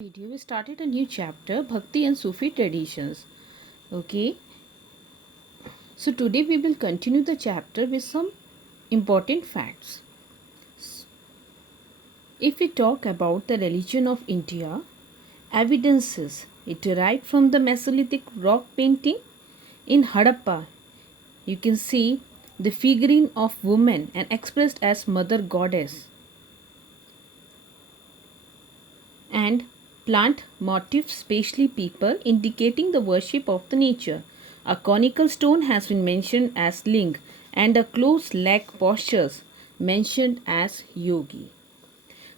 Video we started a new chapter, Bhakti and Sufi traditions. Okay, so today we will continue the chapter with some important facts. If we talk about the religion of India, evidences it derived from the Mesolithic rock painting in Harappa. You can see the figurine of woman and expressed as mother goddess, and plant motifs, especially people, indicating the worship of the nature. A conical stone has been mentioned as ling, and a closed leg postures mentioned as yogi.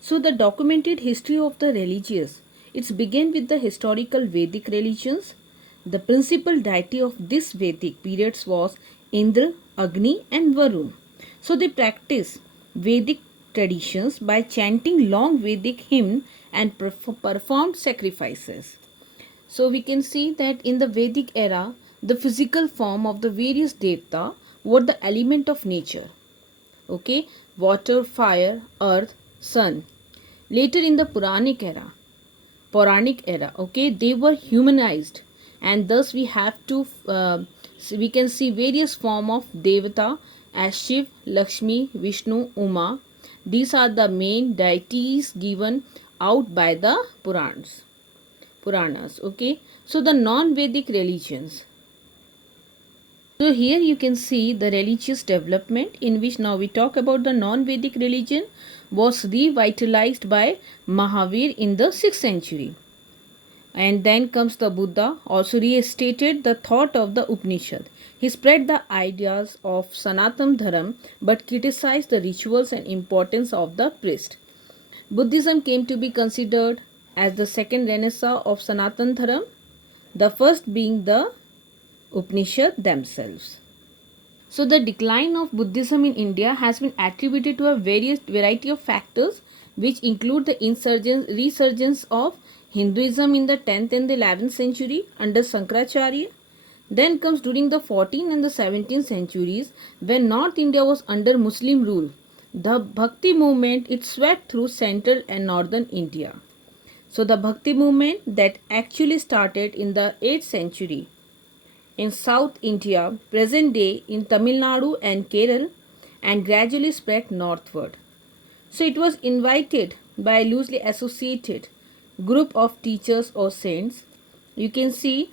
So the documented history of the religious, it's began with the historical Vedic religions. The principal deity of this Vedic periods was Indra, Agni and Varun. So they practiced Vedic traditions by chanting long Vedic hymn and performed sacrifices. So we can see that in the Vedic era, the physical form of the various devata were the element of nature. Okay, water, fire, earth, sun. Later in the Puranic era, okay, they were humanized, and thus we can see various form of devata as Shiv, Lakshmi, Vishnu, Uma. These are the main deities given out by the Puranas. Okay, so the non-Vedic religions. So here you can see the religious development, in which now we talk about the non-Vedic religion was revitalized by Mahavir in the 6th century. And then comes the Buddha, also restated the thought of the Upanishad. He spread the ideas of Sanatana Dharam but criticized the rituals and importance of the priest. Buddhism came to be considered as the second renaissance of Sanatana Dharam, the first being the Upanishad themselves. So the decline of Buddhism in India has been attributed to a variety of factors, which include the resurgence of Hinduism in the 10th and the 11th century under Shankaracharya. Then comes during the 14th and the 17th centuries, when North India was under Muslim rule. The Bhakti movement, it swept through central and northern India. So the Bhakti movement that actually started in the 8th century in South India, present day in Tamil Nadu and Kerala, and gradually spread northward. So it was invited by a loosely associated group of teachers or saints. You can see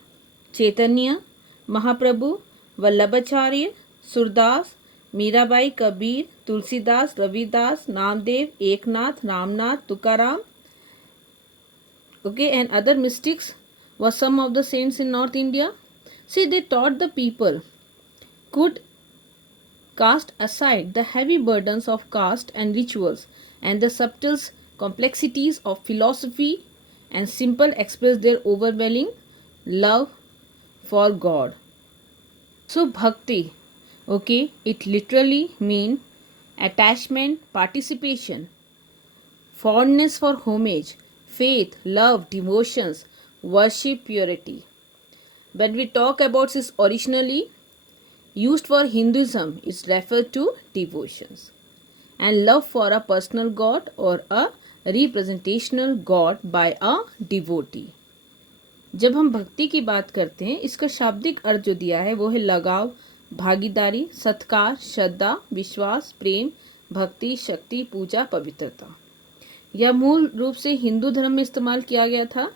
Chaitanya, Mahaprabhu, Vallabhacharya, Surdas, Mirabai, Kabir, Tulsidas, Ravidas, Namdev, Eknath, Ramnath, Tukaram, okay, and other mystics were some of the saints in North India. See, they taught the people could cast aside the heavy burdens of caste and rituals and the subtle complexities of philosophy and simple express their overwhelming love for God. So bhakti, okay, it literally means attachment, participation, fondness for homage, faith, love, devotions, worship, purity. When we talk about this originally used for Hinduism, it's referred to devotions and love for a personal god or a representational god by a devotee. जब हम भक्ति की बात करते हैं, इसका शाब्दिक अर्थ जो दिया है वो है लगाव, भागीदारी, सत्कार, श्रद्धा, विश्वास, प्रेम, भक्ति, शक्ति, पूजा, पवित्रता. यह मूल रूप से हिंदू धर्म में इस्तेमाल किया गया था.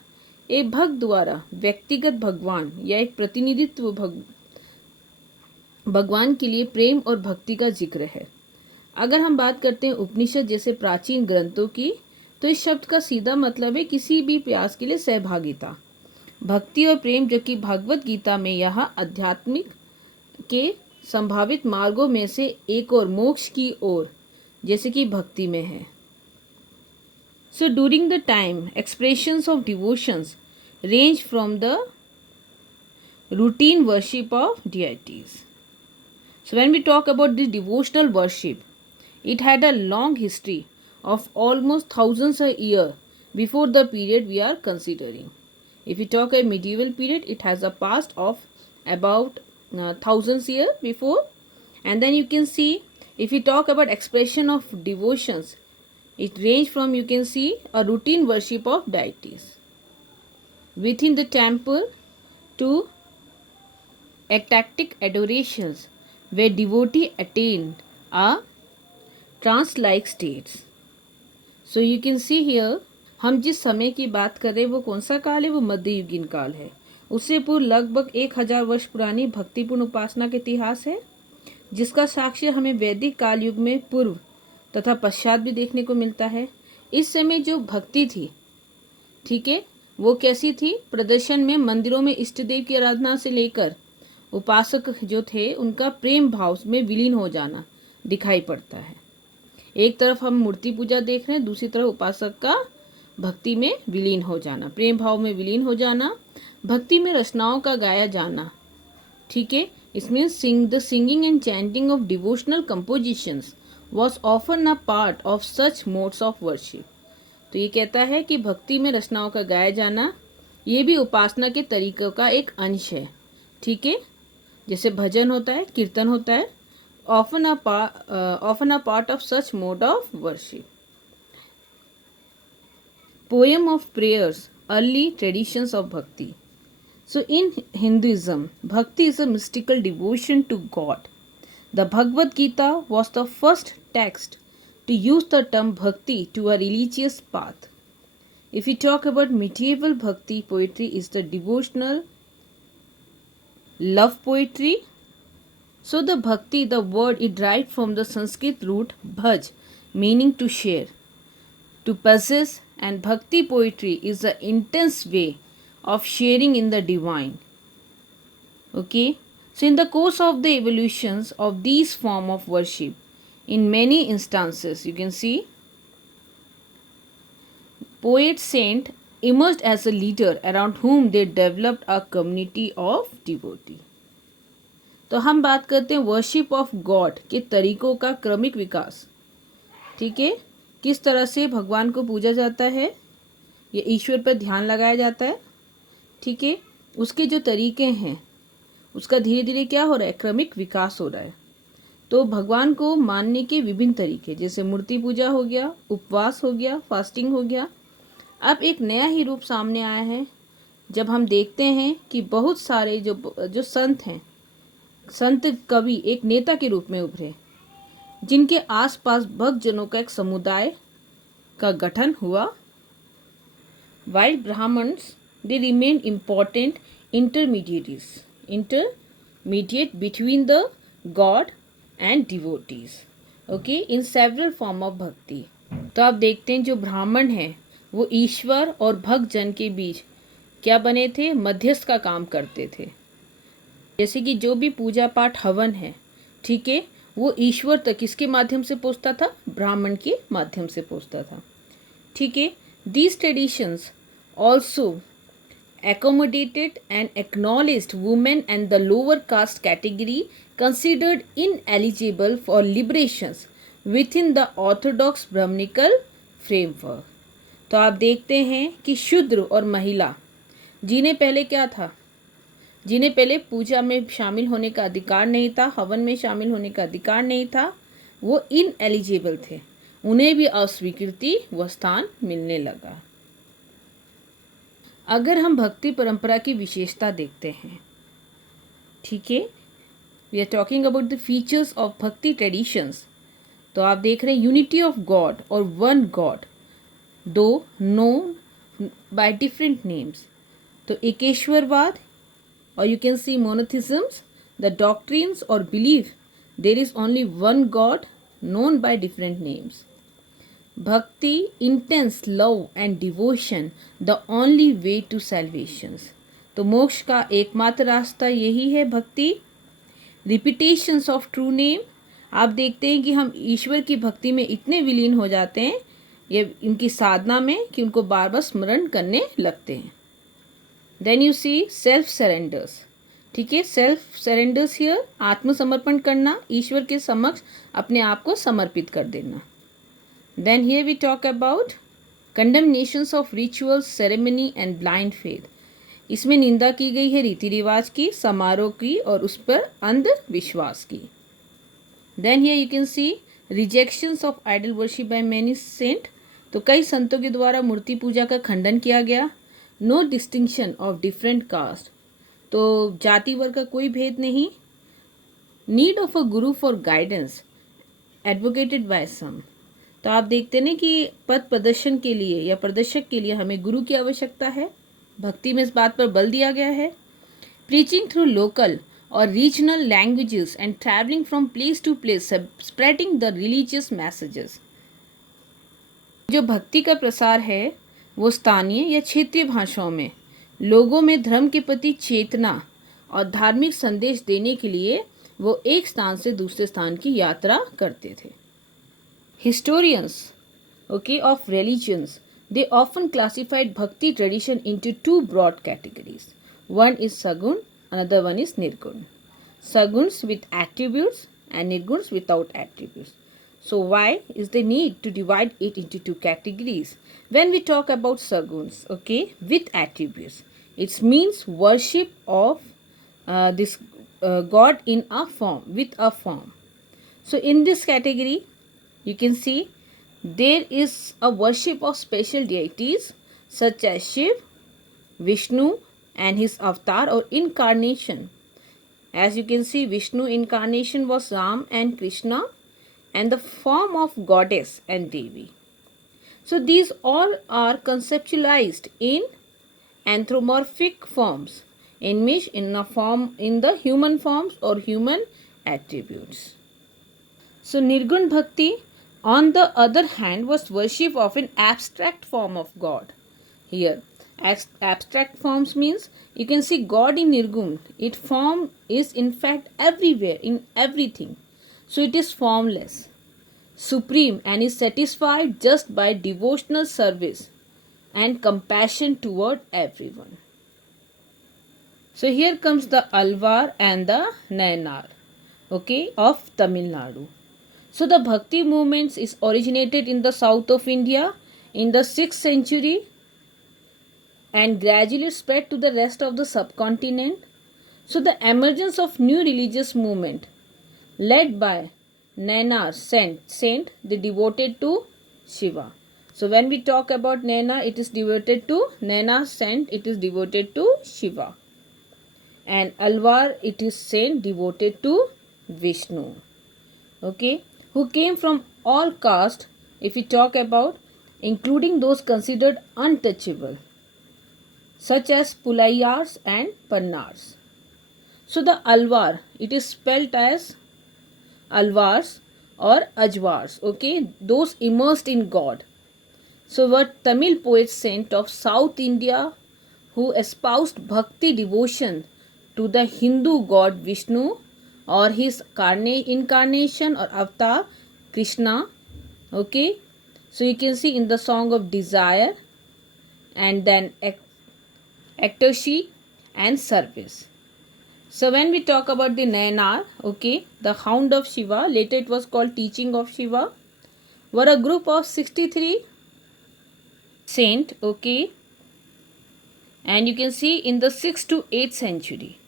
एक भक्त द्वारा व्यक्तिगत भगवान या एक प्रतिनिधित्व भगवान के लिए प्रेम और भक्ति का जिक्र है. अगर हम बात करते हैं उपनिषद जैसे प्राचीन ग्रंथों की, तो इस शब्द का सीधा मतलब है किसी भी प्रयास के लिए सहभागिता. भक्ति और प्रेम, जो कि भागवत गीता में यह आध्यात्मिक के संभावित मार्गों में से एक और मोक्ष की ओर जैसे कि भक्ति में है. So during the time, expressions of devotions range from the routine worship of deities. So when we talk about the devotional worship, it had a long history of almost thousands a year before the period we are considering. If we talk a medieval period, it has a past of about thousands years before. And then you can see, if we talk about expression of devotions, it range from, you can see, a routine worship of deities. within the temple to ecstatic adorations where devotee attain a trance-like states. So you can see here, हम जिस समय की बात कर रहे हैं वो कौन सा काल है? वो मध्ययुगीन काल है। उससे पूर्व लगभग 1000 वर्ष पुरानी भक्तिपूर्ण उपासना का इतिहास है, जिसका साक्ष्य हमें वैदिक काल युग में पूर्व तथा पश्चात भी देखने को मिलता है। इस समय जो भक्ति थी, ठीक है, वो कैसी थी? प्रदर्शन में मंदिरों में इष्ट देव की आराधना से लेकर उपासक जो थे उनका प्रेम भाव में विलीन हो जाना दिखाई पड़ता है। एक तरफ हम मूर्ति पूजा देख रहे हैं, दूसरी तरफ उपासक का भक्ति में विलीन हो जाना, प्रेम भाव में विलीन हो जाना, भक्ति में रचनाओं का गाया जाना, ठीक है। इसमें the singing and chanting of devotional compositions was often a part of such modes of worship. तो ये कहता है कि भक्ति में रचनाओं का गाया जाना ये भी उपासना के तरीकों का एक अंश है, ठीक है। जैसे भजन होता है, कीर्तन होता है, often a part of such mode of worship. Poem of prayers, early traditions of bhakti. So in Hinduism, bhakti is a mystical devotion to God. The Bhagavad Gita was the first text to use the term bhakti to a religious path. If we talk about medieval bhakti poetry, is the devotional love poetry. So the bhakti, the word, is derived from the Sanskrit root bhaj, meaning to share, to possess, and bhakti poetry is the intense way of sharing in the divine. Okay, so in the course of the evolutions of these form of worship, in many instances, you can see poet saint emerged as a leader around whom they developed a community of devotee. तो हम बात करते हैं worship of God के तरीकों का क्रमिक विकास, ठीक है। किस तरह से भगवान को पूजा जाता है, ये ईश्वर पर ध्यान लगाया जाता है, ठीक है। उसके जो तरीके हैं उसका धीरे धीरे क्या हो रहा है? क्रमिक विकास हो रहा है। तो भगवान को मानने के विभिन्न तरीके, जैसे मूर्ति पूजा हो गया, उपवास हो गया, फास्टिंग हो गया। अब एक नया ही रूप सामने आया है जब हम देखते हैं कि बहुत सारे जो संत हैं, संत कवि एक नेता के रूप में उभरे, जिनके आसपास भक्तजनों का एक समुदाय का गठन हुआ। While brahmins they remain important intermediate between the god and devotees, okay, in several form of bhakti. तो आप देखते हैं जो ब्राह्मण हैं वो ईश्वर और भक्तजन के बीच क्या बने थे? मध्यस्थ का काम करते थे। जैसे कि जो भी पूजा पाठ हवन है, ठीक है, वो ईश्वर तक किसके माध्यम से पहुंचता था? ब्राह्मण के माध्यम से पहुंचता था, ठीक है। These traditions also accommodated and acknowledged women and the lower caste category considered ineligible for liberations within the orthodox Brahminical framework. तो आप देखते हैं कि शूद्र और महिला जिन्हें पहले क्या था? जिन्हें पहले पूजा में शामिल होने का अधिकार नहीं था, हवन में शामिल होने का अधिकार नहीं था, वो इनएलिजिबल थे, उन्हें भी अस्वीकृति व स्थान मिलने लगा। अगर हम भक्ति परंपरा की विशेषता देखते हैं, ठीक है, we are talking about the features of bhakti traditions. तो आप देख रहे हैं यूनिटी ऑफ गॉड और one god, though known by different names. तो एकेश्वरवाद, or you can see monotheisms, the doctrines or belief there is only one God known by different names. Bhakti, intense love and devotion, the only way to salvations. तो मोक्ष का एकमात्र रास्ता यही है भक्ति। रिपीटेशंस ऑफ ट्रू नेम, आप देखते हैं कि हम ईश्वर की भक्ति में इतने विलीन हो जाते हैं ये इनकी साधना में कि उनको बार बार स्मरण करने लगते हैं। Then you see self surrenders, ठीक है, सेल्फ सरेंडर्स हियर, आत्मसमर्पण करना, ईश्वर के समक्ष अपने आप को समर्पित कर देना। Then here we talk about condemnations of rituals, ceremony and blind faith. इसमें निंदा की गई है रीति रिवाज की, समारोह की और उस पर अंधविश्वास की। Then here you can see rejections of idol worship by many saint. तो कई संतों के द्वारा मूर्ति पूजा का खंडन किया गया। No distinction of different caste, तो जाति वर्ग का कोई भेद नहीं. Need of a Guru for guidance advocated bye सम, तो आप देखते ना कि पथ प्रदर्शन के लिए या प्रदर्शक के लिए हमें गुरु की आवश्यकता है. भक्ति में इस बात पर बल दिया गया है. प्रीचिंग थ्रू लोकल और regional languages and travelling from place to place, spreading the religious messages. जो भक्ति का प्रसार है वो स्थानीय या क्षेत्रीय भाषाओं में लोगों में धर्म के प्रति चेतना और धार्मिक संदेश देने के लिए वो एक स्थान से दूसरे स्थान की यात्रा करते थे. Historians, okay, of religions, they often classified bhakti tradition into two broad categories. One is sagun, another one is nirgun. Saguns with attributes and nirguns without attributes. So why is the need to divide it into two categories? When we talk about saguns, okay, with attributes, it means worship of this God in a form, with a form. So in this category, you can see there is a worship of special deities such as Shiv, Vishnu and his avatar or incarnation. As you can see, Vishnu incarnation was Ram and Krishna and the form of goddess and Devi. So these all are conceptualized in anthropomorphic forms, in which in the human forms or human attributes. So Nirgun Bhakti, on the other hand, was worship of an abstract form of God. Here, abstract forms means you can see God in Nirgun. Its form is in fact everywhere, in everything. So it is formless, supreme, and is satisfied just by devotional service and compassion toward everyone. So here comes the Alvar and the Nayanar, okay, of Tamil Nadu. So the Bhakti movements is originated in the south of India in the 6th century and gradually spread to the rest of the subcontinent. So the emergence of new religious movement led by Nayanar saint, they devoted to Shiva. So when we talk about Nayanar, it is devoted to Nayanar saint, it is devoted to Shiva. And Alvar, it is saint devoted to Vishnu. Okay, who came from all castes, if we talk about, including those considered untouchable, such as Pulayars and Pannars. So the Alvar, it is spelled as Alvars or Ajvars, okay, those immersed in God. So were Tamil poets saint of South India who espoused bhakti devotion to the Hindu god Vishnu or his incarnation or avatar Krishna. Okay, so you can see in the song of desire and then ecstasy and service. So when we talk about the Nayanar, okay, the hound of Shiva, later it was called teaching of Shiva, were a group of 63 saint, okay, and you can see in the 6th to 8th century,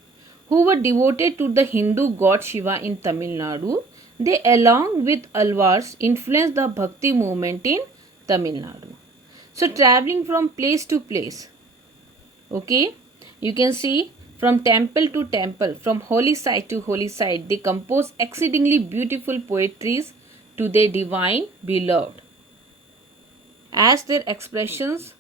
who were devoted to the Hindu god Shiva in Tamil Nadu. They, along with Alvars, influenced the Bhakti movement in Tamil Nadu. So traveling from place to place, okay, you can see from temple to temple, from holy site to holy site, they compose exceedingly beautiful poetries to their divine beloved as their expressions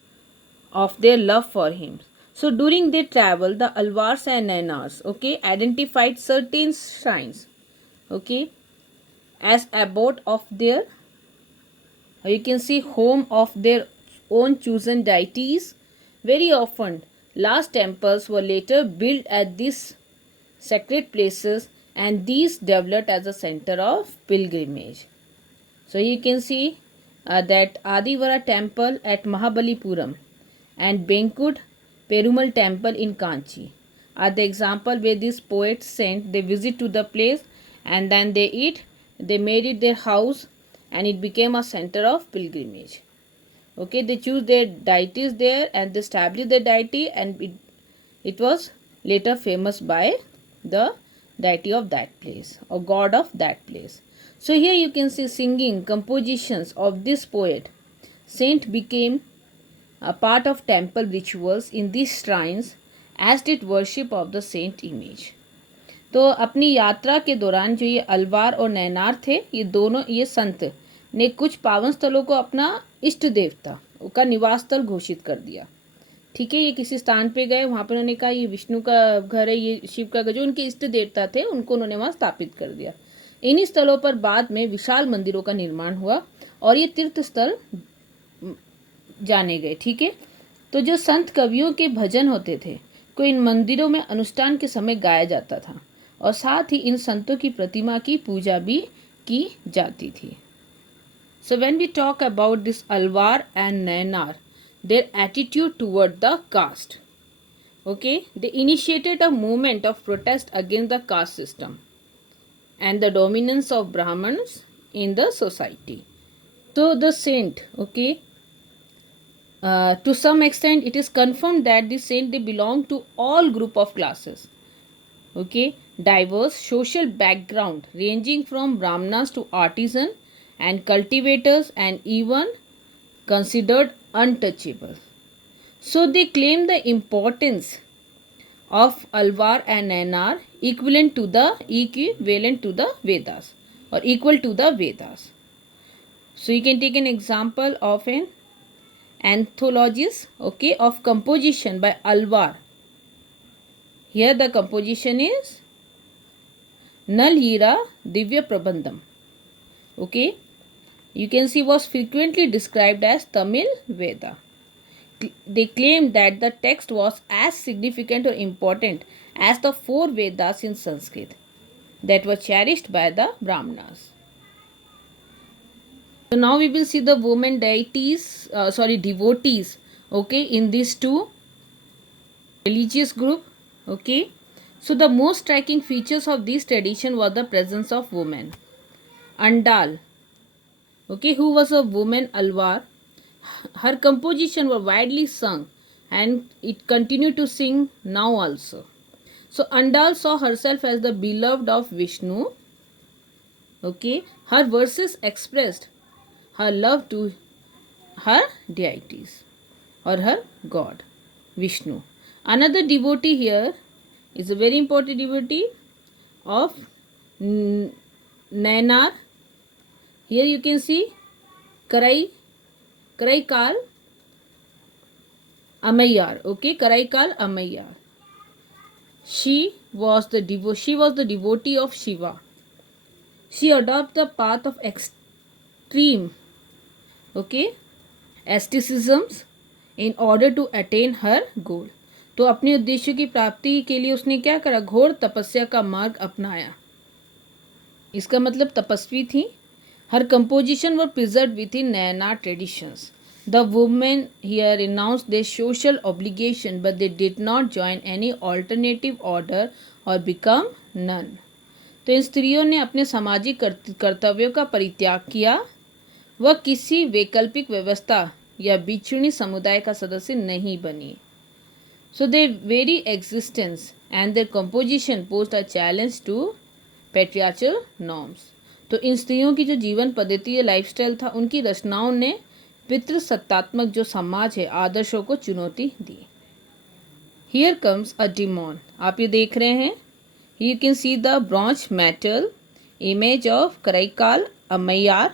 of their love for him. So during their travel, the Alvars and Nayanars, okay, identified certain shrines, okay, as abode of their, you can see, home of their own chosen deities. Very often, large temples were later built at these sacred places and these developed as a center of pilgrimage. So you can see that Adivara temple at Mahabalipuram and Benkud Perumal temple in Kanchi are the example where these poets sent, they visit to the place and then they eat, they made it their house and it became a center of pilgrimage. Okay, they choose their deities there and they established their deity and it was later famous by the deity of that place or god of that place. So here you can see singing compositions of this poet. Saint became a part of temple rituals in these shrines as did worship of the saint image. तो अपनी यात्रा के दौरान जो ये अलवार और नैनार थे, ये दोनों ये संत ने कुछ पावन स्थलों को अपना इष्ट देवता का निवास स्थल घोषित कर दिया। ठीक है, ये किसी स्थान पे गए, वहाँ पर उन्होंने कहा ये विष्णु का घर है, ये शिव का घर, जो उनके इष्ट देवता थे उनको उन्होंने वहाँ स्थापित कर दिया। इन्हीं स्थलों पर बाद में विशाल मंदिरों का निर्माण हुआ और ये तीर्थ स्थल जाने गए। ठीक है, तो जो संत कवियों के भजन होते थे को इन मंदिरों में अनुष्ठान के समय गाया जाता था और साथ ही इन संतों की प्रतिमा की पूजा भी की जाती थी। So when we talk about this Alvar and Nayanar, their attitude toward the caste, okay, they initiated a movement of protest against the caste system and the dominance of Brahmins in the society. So the saint, okay, to some extent it is confirmed that the saint, they belong to all group of classes, okay, diverse social background ranging from brahmanas to artisan and cultivators and even considered untouchable. So they claim the importance of Alvar and Nainar equivalent to the Vedas or equal to the Vedas. So you can take an example of an anthologies, okay, of composition by Alvar. Here the composition is Nal Hira Divya Prabandham, okay. You can see was frequently described as Tamil Veda. They claimed that the text was as significant or important as the 4 Vedas in Sanskrit that were cherished by the Brahmanas. So now we will see the women devotees, okay, in these two religious group, okay. So the most striking features of this tradition was the presence of women. Andal, okay, who was a woman Alvar, her composition were widely sung and it continued to sing now also. So Andal saw herself as the beloved of Vishnu, okay, her verses expressed her love to her deities or her god Vishnu. Another devotee here is a very important devotee of Nainar. Here you can see Karaikal Ammayyar, okay, Karaikal Ammayyar. She was the devotee of Shiva. She adopted the path of extreme, okay, asceticisms in order to attain her goal. तो अपने उद्देश्य की प्राप्ति के लिए उसने क्या करा, घोर तपस्या का मार्ग अपनाया। इसका मतलब तपस्वी थी। Her composition were preserved within Nainar traditions. The women here renounced their social obligation, but they did not join any alternative order or become nun. तो इन स्त्रियों ने अपने सामाजिक कर्तव्यों का परित्याग किया, वह किसी वैकल्पिक व्यवस्था या बिछुड़ी समुदाय का सदस्य नहीं बनी. So their very existence and their composition posed a challenge to patriarchal norms. तो इन स्त्रियों की जो जीवन पद्धति या लाइफस्टाइल था, उनकी रचनाओं ने पितृसत्तात्मक जो समाज है आदर्शों को चुनौती दी. Here comes a demon. आप ये देख रहे हैं, you can see the bronze metal image of Karaikal Ammayyar.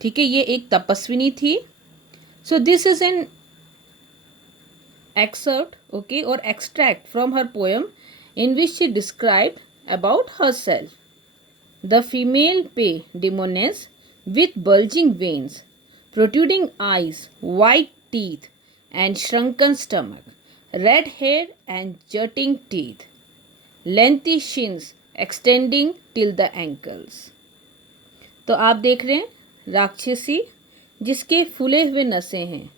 ठीक है, ये एक तपस्विनी थी. So this is an excerpt, okay, or extract from her poem in which she described about herself. The female pay demoness with bulging veins, protruding eyes, white teeth and shrunken stomach, red hair and jutting teeth, lengthy shins extending till the ankles. तो आप देख रहे हैं राक्षसी जिसके फूले हुए नसें हैं,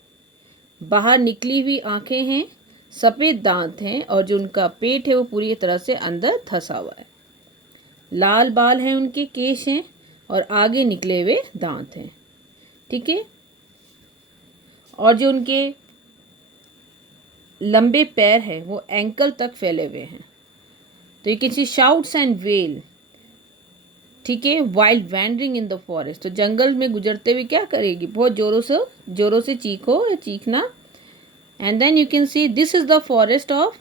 बाहर निकली हुई आंखें हैं, सफ़ेद दांत हैं और जो उनका पेट है वो पूरी तरह से अंदर धंसा हुआ है. लाल बाल हैं, उनके केश हैं और आगे निकले हुए दांत हैं. ठीक है, और जो उनके लंबे पैर हैं वो एंकल तक फैले हुए हैं. तो ये किसी शाउट्स एंड वेल, ठीक है, wild wandering in the forest. तो जंगल में गुजरते हुए क्या करेगी, बहुत जोरों से चीखो या चीखना And then you can see this is the forest of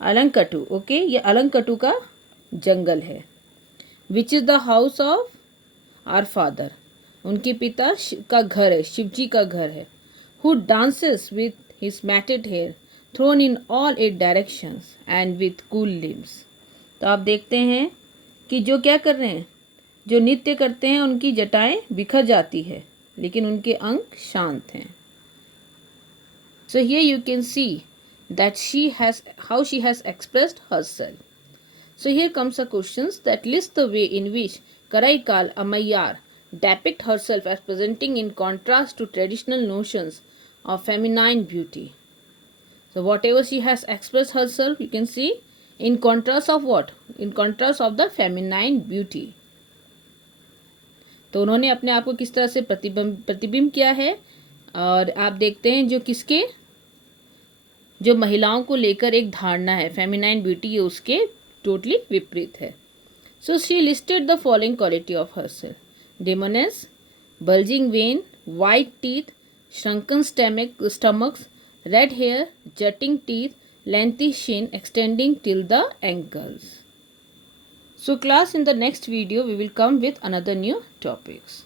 Alankatu. Okay, ये अलंकटू का जंगल है. Which is the house of our father. उनके पिता का घर है, शिवजी का घर है. Who dances with his matted hair thrown in all eight directions and with cool limbs. तो आप देखते हैं कि जो क्या कर रहे हैं, जो नृत्य करते हैं उनकी जटाएं बिखर जाती है लेकिन उनके अंग शांत हैं. So here you can see that how she has expressed herself. So here comes the questions that list the way in which Karaikal Ammayar depict herself as presenting in contrast to traditional notions of feminine beauty. So whatever she has expressed herself, you can see in contrast of what? In contrast of the feminine beauty. तो उन्होंने अपने आप को किस तरह से प्रतिबिंब किया है, और आप देखते हैं जो महिलाओं को लेकर एक धारणा है फेमिनाइन ब्यूटी, ये उसके टोटली विपरीत है. So she listed the following quality of herself: demoness, bulging vein, white teeth, shrunken stomachs, red hair, jutting teeth, lengthy chin extending till the ankles. So class, in the next video we will come with another new topics.